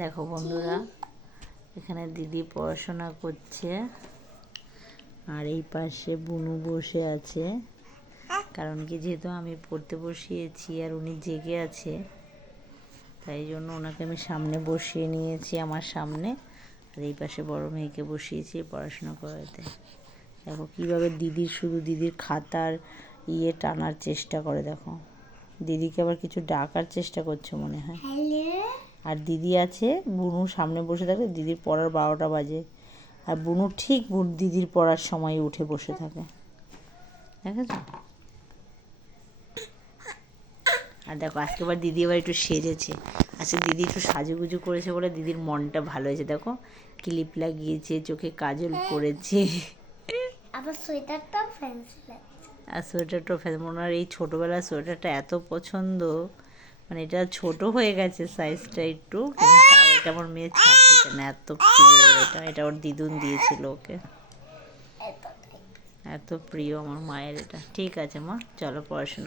দেখো বন্ধুরা, এখানে দিদি পড়াশোনা করছে আর এই পাশে বুনু বসে আছে। কারণ কি, যেহেতু আমি পড়তে বসিয়েছি আর উনি জেগে আছে, তাই জন্য ওনাকে আমি সামনে বসিয়ে নিয়েছি, আমার সামনে। আর এই পাশে বড় মেয়েকে বসিয়েছি পড়াশোনা করাতে। দেখো কীভাবে দিদির খাতার টানার চেষ্টা করে। দেখো দিদিকে আবার কিছু ডাকার চেষ্টা করছে মনে হয়। আর দিদি আছে, বুনু সামনে বসে থাকে। দিদির পড়ার 12টা বাজে, আর বুনু ঠিক দিদির পড়ার সময় উঠে বসে থাকে, দেখেছো? আর দেখো আজকে আবার দিদি আবার একটু সেজেছে। আজকে দিদি একটু সাজুগুজু করেছে বলে দিদির মনটা ভালো হয়েছে। দেখো ক্লিপ লাগিয়েছে, চোখে কাজল পরেছে, আবার সোয়েটারটাও ফ্যান্সি লাগছে। আর সোয়েটারটাও ওনার এই ছোটোবেলার সোয়েটারটা এত পছন্দ, মানে এটা ছোট হয়ে গেছে সাইজটা একটু, কিন্তু তাও এটা আমার মেয়ে ছাড়তেছে না, এত প্রিয় এটা ওর দিদুন দিয়েছিল ওকে। এত প্রিয় আমার মায়ের এটা। ঠিক আছে মা, চলো পড়াশোনা